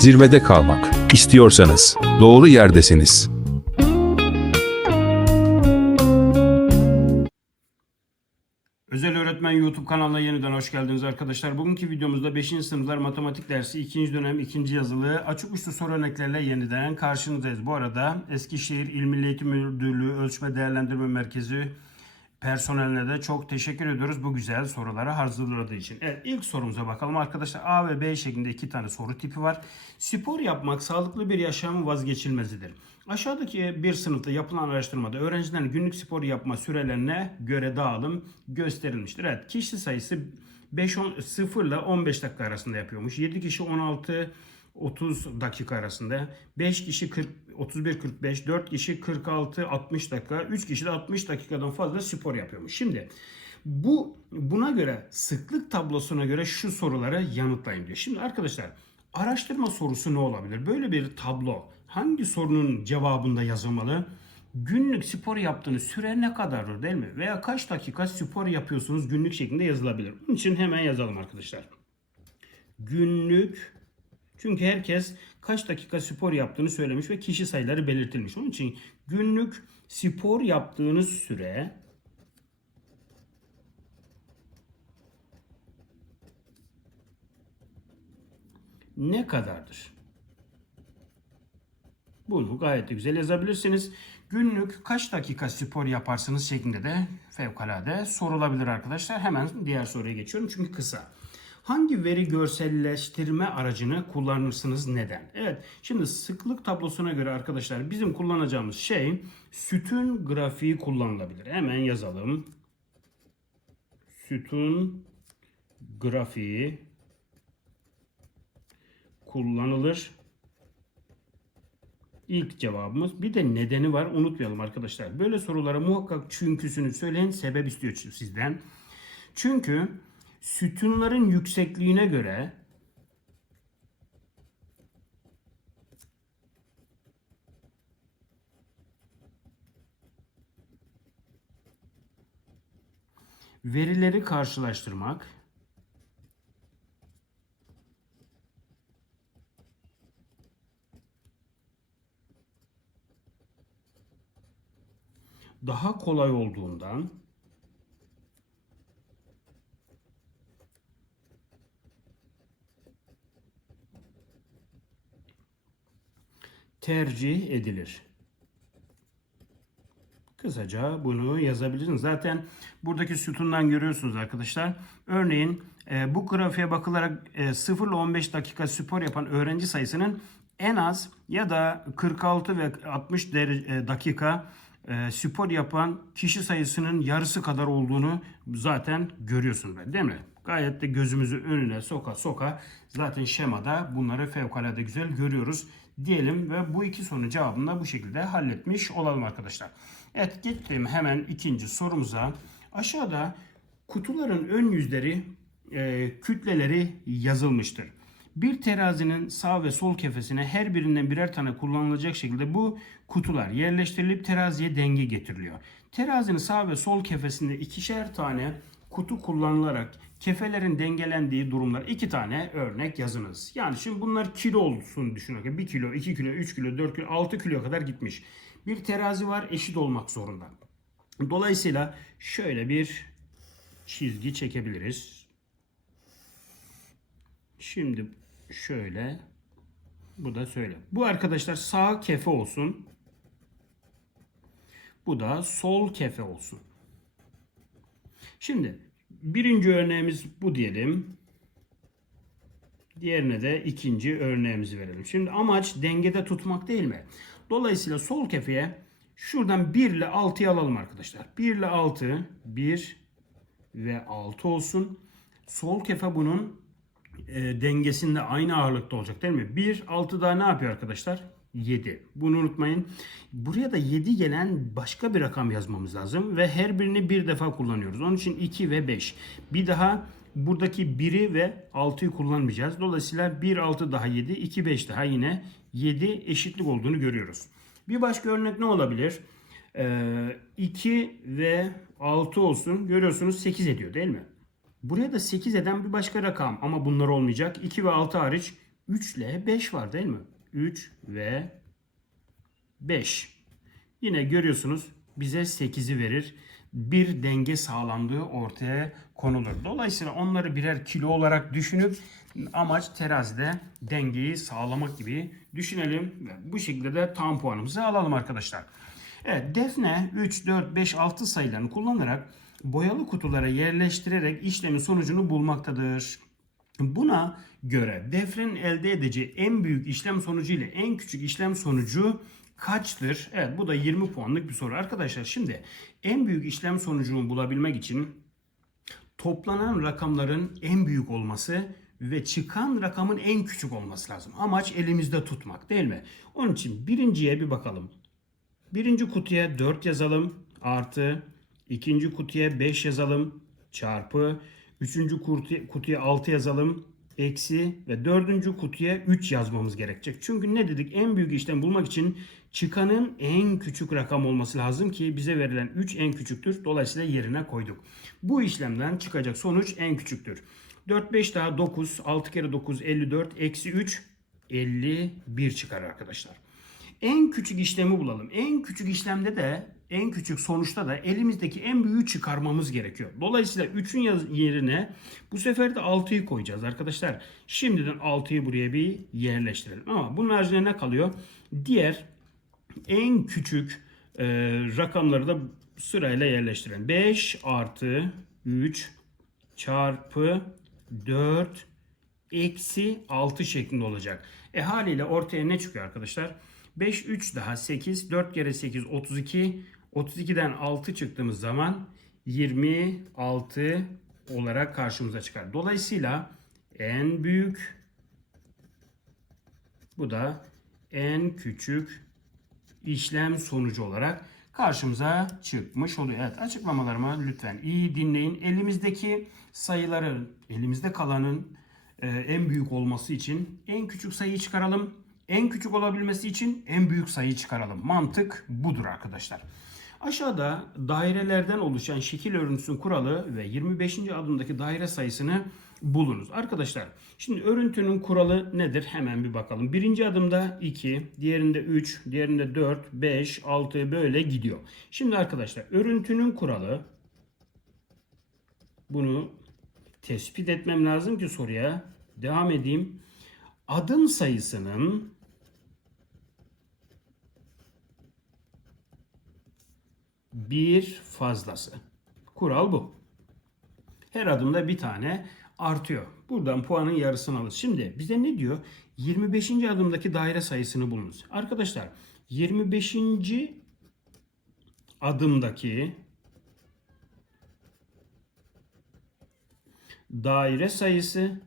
zirvede kalmak istiyorsanız doğru yerdesiniz. Özel Öğretmen YouTube kanalına yeniden hoş geldiniz arkadaşlar. Bugünkü videomuzda 5. sınıflar matematik dersi 2. dönem 2. yazılı açık uçlu soru örneklerle yeniden karşınızdayız. Bu arada Eskişehir İl Milli Eğitim Müdürlüğü Ölçme Değerlendirme Merkezi personeline de çok teşekkür ediyoruz bu güzel soruları hazırladığı için. Evet ilk sorumuza bakalım arkadaşlar. A ve B şeklinde iki tane soru tipi var. Spor yapmak sağlıklı bir yaşamın vazgeçilmezidir. Aşağıdaki bir sınıfta yapılan araştırmada öğrencilerin günlük spor yapma sürelerine göre dağılım gösterilmiştir. Evet kişi sayısı 5 10 0 ile 15 dakika arasında yapıyormuş. 7 kişi 16 30 dakika arasında. 5 kişi 40 31 45, 4 kişi 46 60 dakika, 3 kişi de 60 dakikadan fazla spor yapıyormuş. Şimdi bu buna göre sıklık tablosuna göre şu soruları yanıtlayın diyor. Şimdi arkadaşlar araştırma sorusu ne olabilir? Böyle bir tablo hangi sorunun cevabında yazılmalı? Günlük spor yaptığınız süre ne kadardır değil mi? Veya kaç dakika spor yapıyorsunuz günlük şeklinde yazılabilir. Bunun için hemen yazalım arkadaşlar. Günlük çünkü herkes kaç dakika spor yaptığını söylemiş ve kişi sayıları belirtilmiş. Onun için günlük spor yaptığınız süre ne kadardır? Bunu gayet de güzel yazabilirsiniz. Günlük kaç dakika spor yaparsınız şeklinde de fevkalade sorulabilir arkadaşlar. Hemen diğer soruya geçiyorum çünkü kısa. Hangi veri görselleştirme aracını kullanırsınız neden? Evet şimdi sıklık tablosuna göre arkadaşlar bizim kullanacağımız şey sütun grafiği kullanılabilir. Hemen yazalım. Sütun grafiği kullanılır. İlk cevabımız. Bir de nedeni var. Unutmayalım arkadaşlar. Böyle sorulara muhakkak çünküsünü söyleyin. Sebep istiyor sizden. Çünkü sütunların yüksekliğine göre verileri karşılaştırmak daha kolay olduğundan tercih edilir. Kısaca bunu yazabilirsiniz. Zaten buradaki sütundan görüyorsunuz arkadaşlar. Örneğin e, bu grafiğe bakılarak e, 0 ile 15 dakika spor yapan öğrenci sayısının en az ya da 46 ve 60 derece, e, dakika e, spor yapan kişi sayısının yarısı kadar olduğunu zaten görüyorsunuz değil mi? Gayet de gözümüzü önüne soka soka zaten şemada bunları fevkalade güzel görüyoruz diyelim ve bu iki sorunun cevabını da bu şekilde halletmiş olalım arkadaşlar. Evet geçelim hemen ikinci sorumuza. Aşağıda kutuların ön yüzleri e, kütleleri yazılmıştır. Bir terazinin sağ ve sol kefesine her birinden birer tane kullanılacak şekilde bu kutular yerleştirilip teraziye denge getiriliyor. Terazinin sağ ve sol kefesinde ikişer tane kutu kullanılarak kefelerin dengelendiği durumlar iki tane örnek yazınız. Yani şimdi bunlar kilo olsun düşünün. 1 kilo, 2 kilo, 3 kilo, 4 kilo, 6 kiloya kadar gitmiş. Bir terazi var eşit olmak zorunda. Dolayısıyla şöyle bir çizgi çekebiliriz. Şimdi şöyle bu da söyle. Bu arkadaşlar sağ kefe olsun. Bu da sol kefe olsun. Şimdi birinci örneğimiz bu diyelim. Diğerine de ikinci örneğimizi verelim. Şimdi amaç dengede tutmak değil mi? Dolayısıyla sol kefeye şuradan 1 ile 6'yı alalım arkadaşlar. 1 ile 6, 1 ve 6 olsun. Sol kefe bunun e, dengesinde aynı ağırlıkta olacak değil mi? 1, 6 daha ne yapıyor arkadaşlar? 7. Bunu unutmayın. Buraya da 7 gelen başka bir rakam yazmamız lazım ve her birini bir defa kullanıyoruz. Onun için 2 ve 5. Bir daha buradaki 1'i ve 6'yı kullanmayacağız. Dolayısıyla 1, 6 daha 7, 2, 5 daha yine 7 eşitlik olduğunu görüyoruz. Bir başka örnek ne olabilir? Ee, 2 ve 6 olsun. Görüyorsunuz 8 ediyor değil mi? Buraya da 8 eden bir başka rakam ama bunlar olmayacak. 2 ve 6 hariç 3 ile 5 var değil mi? 3 ve 5. Yine görüyorsunuz bize 8'i verir. Bir denge sağlandığı ortaya konulur. Dolayısıyla onları birer kilo olarak düşünüp amaç terazide dengeyi sağlamak gibi düşünelim. Ve bu şekilde de tam puanımızı alalım arkadaşlar. Evet defne 3, 4, 5, 6 sayılarını kullanarak boyalı kutulara yerleştirerek işlemin sonucunu bulmaktadır. Buna göre defnenin elde edeceği en büyük işlem sonucu ile en küçük işlem sonucu kaçtır? Evet bu da 20 puanlık bir soru. Arkadaşlar şimdi en büyük işlem sonucunu bulabilmek için toplanan rakamların en büyük olması ve çıkan rakamın en küçük olması lazım. Amaç elimizde tutmak değil mi? Onun için birinciye bir bakalım. Birinci kutuya 4 yazalım artı ikinci kutuya 5 yazalım çarpı üçüncü kutuya, kutuya 6 yazalım eksi ve dördüncü kutuya 3 yazmamız gerekecek. Çünkü ne dedik en büyük işlem bulmak için çıkanın en küçük rakam olması lazım ki bize verilen 3 en küçüktür. Dolayısıyla yerine koyduk. Bu işlemden çıkacak sonuç en küçüktür. 4 5 daha 9 6 kere 9 54 eksi 3 51 çıkar arkadaşlar. En küçük işlemi bulalım. En küçük işlemde de en küçük sonuçta da elimizdeki en büyüğü çıkarmamız gerekiyor. Dolayısıyla 3'ün yaz- yerine bu sefer de 6'yı koyacağız arkadaşlar. Şimdiden 6'yı buraya bir yerleştirelim. Ama bunun haricinde ne kalıyor? Diğer en küçük e, rakamları da sırayla yerleştirelim. 5 artı 3 çarpı 4 eksi 6 şeklinde olacak. E haliyle ortaya ne çıkıyor arkadaşlar? 5, 3 daha 8, 4 kere 8 32. 32'den 6 çıktığımız zaman 26 olarak karşımıza çıkar. Dolayısıyla en büyük bu da en küçük işlem sonucu olarak karşımıza çıkmış oluyor. Evet açıklamalarımı lütfen iyi dinleyin. Elimizdeki sayıların, elimizde kalanın e, en büyük olması için en küçük sayıyı çıkaralım. En küçük olabilmesi için en büyük sayıyı çıkaralım. Mantık budur arkadaşlar. Aşağıda dairelerden oluşan şekil örüntüsünün kuralı ve 25. adımdaki daire sayısını bulunuz. Arkadaşlar şimdi örüntünün kuralı nedir? Hemen bir bakalım. Birinci adımda 2, diğerinde 3, diğerinde 4, 5, 6 böyle gidiyor. Şimdi arkadaşlar örüntünün kuralı bunu tespit etmem lazım ki soruya devam edeyim. Adım sayısının bir fazlası. Kural bu. Her adımda bir tane artıyor. Buradan puanın yarısını alırız. Şimdi bize ne diyor? 25. adımdaki daire sayısını bulunuz. Arkadaşlar 25. adımdaki daire sayısı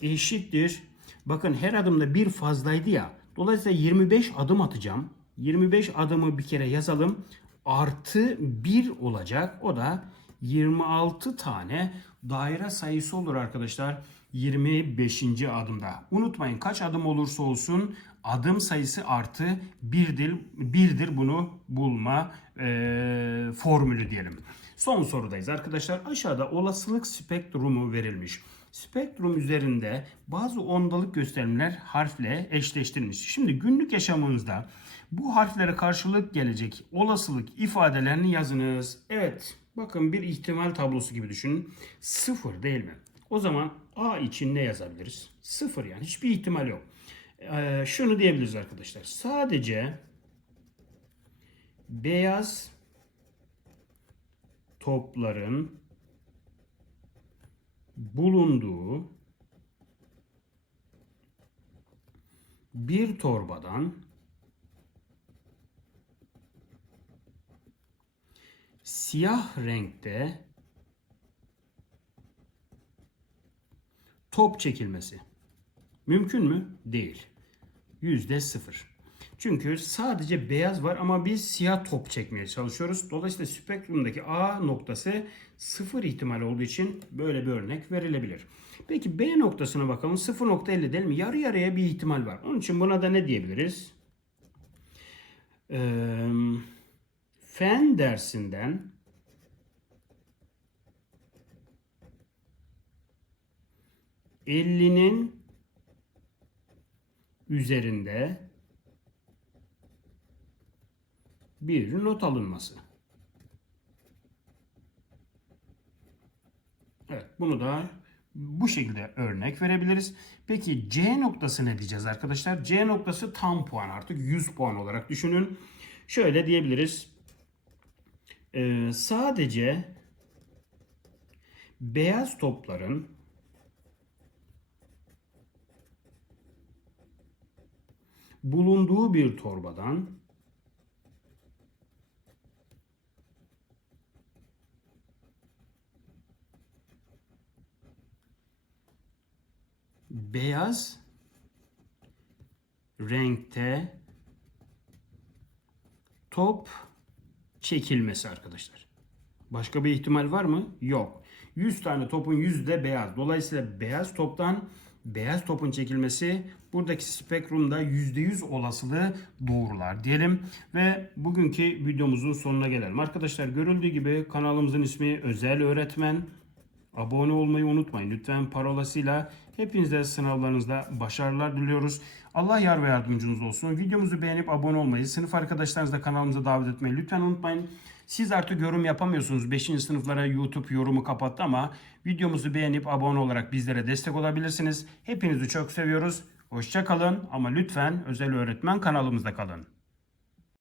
eşittir. Bakın her adımda bir fazlaydı ya. Dolayısıyla 25 adım atacağım. 25 adımı bir kere yazalım. Artı 1 olacak. O da 26 tane daire sayısı olur arkadaşlar. 25. adımda. Unutmayın kaç adım olursa olsun adım sayısı artı birdir, birdir bunu bulma e, formülü diyelim. Son sorudayız arkadaşlar. Aşağıda olasılık spektrumu verilmiş. Spektrum üzerinde bazı ondalık gösterimler harfle eşleştirilmiş. Şimdi günlük yaşamımızda bu harflere karşılık gelecek olasılık ifadelerini yazınız. Evet bakın bir ihtimal tablosu gibi düşünün. Sıfır değil mi? O zaman A için ne yazabiliriz? Sıfır yani hiçbir ihtimal yok. Ee, şunu diyebiliriz arkadaşlar. Sadece beyaz topların bulunduğu bir torbadan siyah renkte top çekilmesi. Mümkün mü? Değil. Yüzde sıfır. Çünkü sadece beyaz var ama biz siyah top çekmeye çalışıyoruz. Dolayısıyla spektrumdaki A noktası sıfır ihtimal olduğu için böyle bir örnek verilebilir. Peki B noktasına bakalım. 0.50 değil mi? Yarı yarıya bir ihtimal var. Onun için buna da ne diyebiliriz? Ee, fen dersinden 50'nin üzerinde bir not alınması. Evet, bunu da bu şekilde örnek verebiliriz. Peki C noktası ne diyeceğiz arkadaşlar? C noktası tam puan artık 100 puan olarak düşünün. Şöyle diyebiliriz. Ee, sadece beyaz topların bulunduğu bir torbadan beyaz renkte top çekilmesi arkadaşlar. Başka bir ihtimal var mı? Yok. 100 tane topun 100 de beyaz. Dolayısıyla beyaz toptan beyaz topun çekilmesi buradaki spektrumda %100 olasılığı doğrular diyelim. Ve bugünkü videomuzun sonuna gelelim. Arkadaşlar görüldüğü gibi kanalımızın ismi Özel Öğretmen. Abone olmayı unutmayın. Lütfen parolasıyla hepinize sınavlarınızda başarılar diliyoruz. Allah yar ve yardımcınız olsun. Videomuzu beğenip abone olmayı, sınıf arkadaşlarınızı kanalımıza davet etmeyi lütfen unutmayın. Siz artık yorum yapamıyorsunuz. 5. sınıflara YouTube yorumu kapattı ama videomuzu beğenip abone olarak bizlere destek olabilirsiniz. Hepinizi çok seviyoruz. Hoşça kalın ama lütfen özel öğretmen kanalımızda kalın.